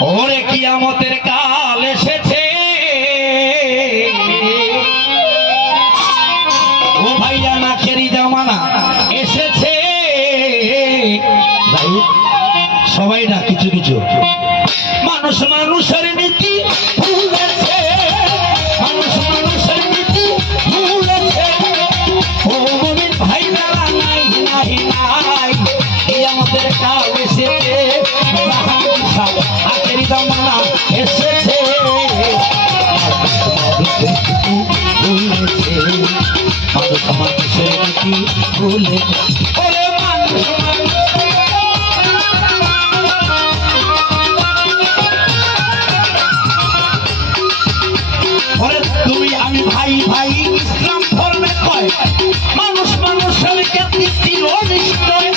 ওরে কিয়ামতের কাল এসেছে, ও ভাইয়া নাখেরি জামানা এসেছে। সবাই না কিছু কিছু মানুষ মানুষের নীতি ভুলেছে, মানুষ মানুষের নীতি ভুলেছে। ও মুমিন ভাই মেলা নাই নাই নাই, কিয়ামতের কাল এসেছে, আখেরি জামানা এসেছে। ভুলেছে মানুষ মানুষের নীতি ভুলেছে। ওরে মানুষ তুমি আমি ভাই ভাই ইসলাম ধর্মে কয় মানুষ মানুষের জ্ঞাতি ছিল নিশ্চয়।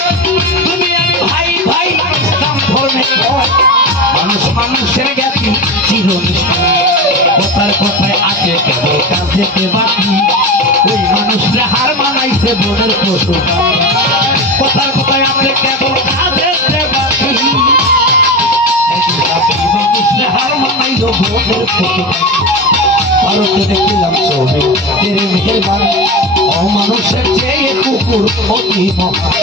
তুমি আমি ভাই ভাই ইসলাম ধর্মে কয় মানুষ মানুষের জ্ঞাতি ছিল নিশ্চয়। কথার কথায় আছে কেবল কাজেতে বাকি, ওই মানুষরা হার মানাইছে বনের পশু। কথার কথায় আছে কেবল কাজেতে বাকি, মানুষরা হার মানাইল বনের পশু। ভারতে দেখিলাম ছবি তেরে মেহেরবান, অমানুষের চেয়ে কুকুর অতি মহান।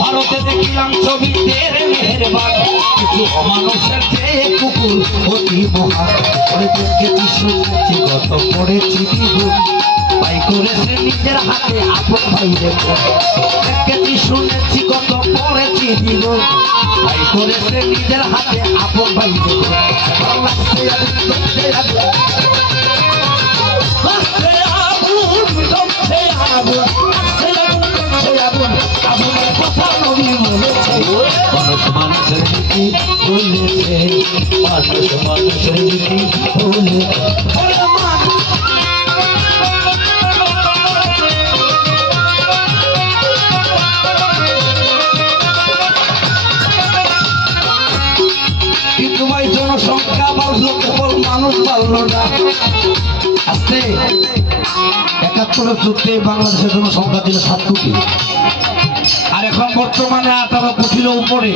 ভারতে দেখিলাম ছবি তেরে মেহেরবান, কিছু অমানুষের চেয়ে কুকুর অতি মহান। ওরে তোকে কি শুনেছি গত পড়েছি দ্বিগুণ, ভাই করেছে নিজের হাতে আপন ভাই দেখো। কি শুনেছি গত পড়েছি দ্বিগুণ, ভাই করেছে নিজের হাতে আপন ভাই দেখো। মানুষ মানুষের নীতি ভুলেছে, মানুষ মানুষের নীতি ভুলেছে। কিন্তু ভাই জনসংখ্যা বাড়লো, কেবল মানুষ বাড়লো না। আজকে ৭১ যুদ্ধে বাংলাদেশের জনসংখ্যা ছিল ৭ কোটি, আর এখন বর্তমানে ১৮ কোটির উপরে।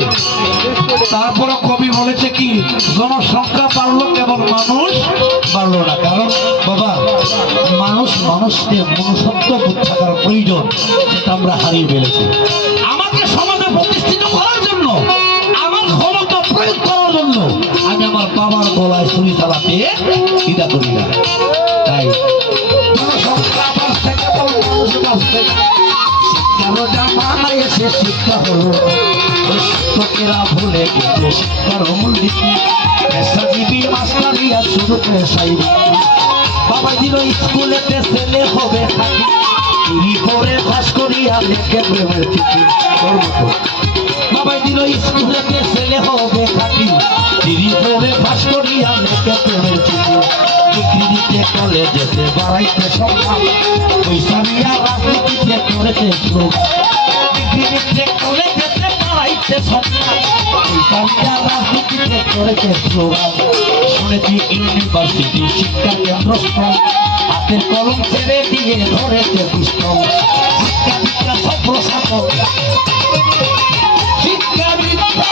তারপরে কবি বলেছে কি জনসংখ্যা বাড়লো কেবল মানুষ বাড়লো না। কারণ বাবা মানুষ মানুষকে মনুষ্যত্ব বোধ থাকার প্রয়োজন, সেটা আমরা হারিয়ে ফেলেছি। আমাকে সমাজে প্রতিষ্ঠিত করার জন্য, আমার ক্ষমতা প্রয়োগ করার জন্য আমি আমার বাবার গলায় ছুরি চালাতে দ্বিধা করি না। তাই জনসংখ্যা বাড়ছে কেবল মানুষ বাড়ছে। শিক্ষার জামানায় এসে শিক্ষা হলো, শিক্ষকেরা ভুলে গেছে শিক্ষার মূলনীতি। পেশাজীবী মাস্টারিয়া শুরু পেশাই, বাবা দিল স্কুলেতে ছেলে হবে থাকি, টিভি পড়ে ফাঁস করিয়া লেখে প্রেমের চিঠি। বাবা দিল স্কুলেতে ছেলে হবে থাকি, টিভি পড়ে ফাঁস করিয়া লেখে প্রেমের চিঠি। ডিগ্রি দিতে কলেজেতে বাড়াইতে সম্মান, পয়সা নিয়া রাজনীতিতে করেছে স্লোগান। ডিগ্রি দিতে কলেজেতে বাড়াইতে সম্মান, পয়সা নিয়া রাজনীতিতে করেছে স্লোগান। শুনেছি ইউনিভার্সিটি শিক্ষা কেন্দ্রস্থল, হাতের কলম ছেড়ে দিয়ে ধরেছে পিস্তল। শিক্ষা বিদ্যা সম্প্রসারণ, শিক্ষা বিদ্যা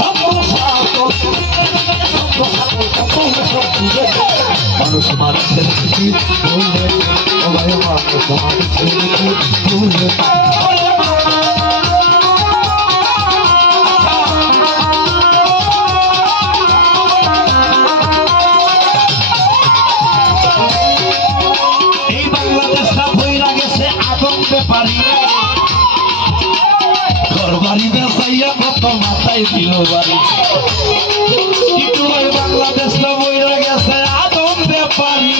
সম্প্রসারণ, মানুষ মানুষের নীতি ভুলে, ও ভাই মানুষ মানুষের নীতি ভুলে। এই বাংলাদেশটা ভইরা গেছে আদম ব্যাপারী, ঘর বাড়ি বেচাইয়া কত মাথায় দিল বাড়ি। কিন্তু ওই বাংলাদেশটা বইরা গেছে আদম ব্যাপারী,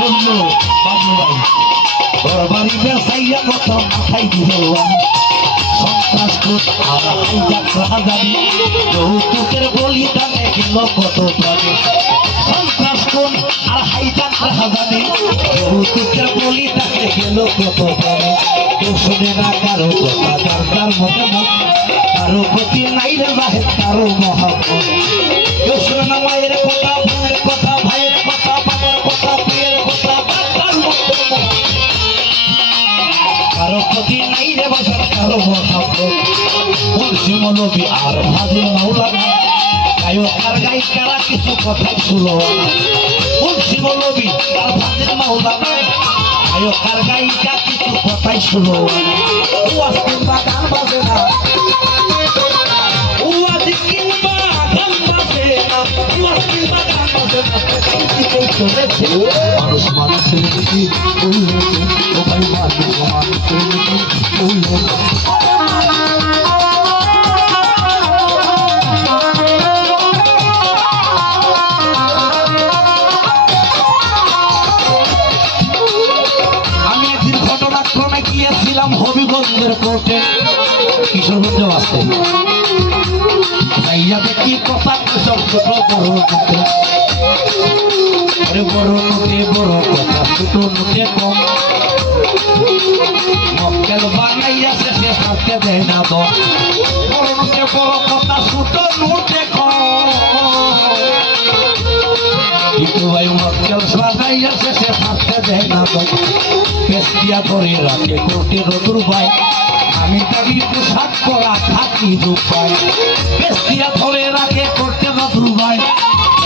বললো বাবু ভাই ঘর বাড়ি বেচাইয়া কত মাথায় দিল বাড়ি। সন্ত্রাস আর হাইজাক রাজানি, যৌতুকের বলিদানে গেল কত প্রাণী। সন্ত্রাস আর হাইজাক রাজানি, যৌতুকের বলিদানে গেল কত প্রাণী। কেউ শুনে না কারো কথা, যার যার মতে মত, কারো প্রতি নাই রে বাহে কারো মহাপত। কেউ শুনে না মায়ের কথা, বোনের কথা, ভাইয়ের কথা, বাবার কথা, প্রিয়ের কথা, তার মতে মত, কারো প্রতি নাই রে বাসার কারো মহাপত। মুর্শিদ মৌলভী আর হাজী মাওলানা গায়কার গায়িকারা কিছু কথা শুনো মুন্সি মৌলবী তার ভাতের মাওলা নাই গায়কার গায়িকা কিছু কথাই শুনো ওয়াজ কিংবা গান বাজে না ওয়াজ কিংবা গান বাজে না ওয়াজ কিংবা গান বাজে না এই চলেছে মানুষ মানুষের প্রতি বললেছে ও ভাই মানুষ মানুষের প্রতি বললেছে গিয়েছিলাম হবিগঞ্জের কোর্টে কিশোরগঞ্জে আসতে যাইয়া দেখি কথা সব ছোট বড় নোটে বড় নোটে বড় কথা ছোট নোটে কম মক্কেল বানাইয়া শেষে থাকতে দেয় না তো বড় নোটে বড় কথা ছোট নোটে কম কিন্তু ভাই মক্কেল বানাইয়া শেষে থাকতে দেয় না তো পেস্টিয়া ধরে রাখে কোর্টের দুর্বাই আমি দাবি পোশাক পরা থাকি দুপাই পেস্টিয়া ধরে রাখে কোর্টের দুর্বাই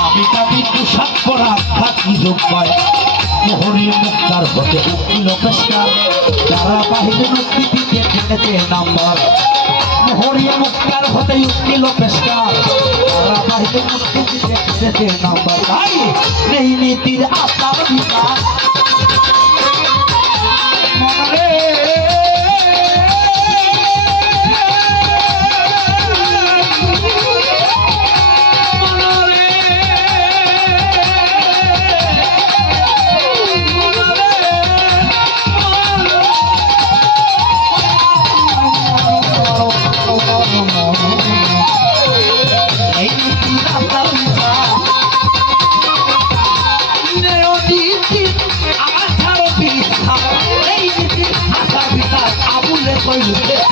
আমি দাবি পোশাক পরা থাকি দুপাই মোহরি মুক্তার হতে উকিল পেশকার যারা বাহিরে মুক্তি দিতে ঠেকেছে নাম্বার মোহরি মুক্তার হতে উকিল পেশকার যারা বাহিরে মুক্তি দিতে ঠেকেছে নাম্বার তাই এই নীতির আপনার বিচার Hey,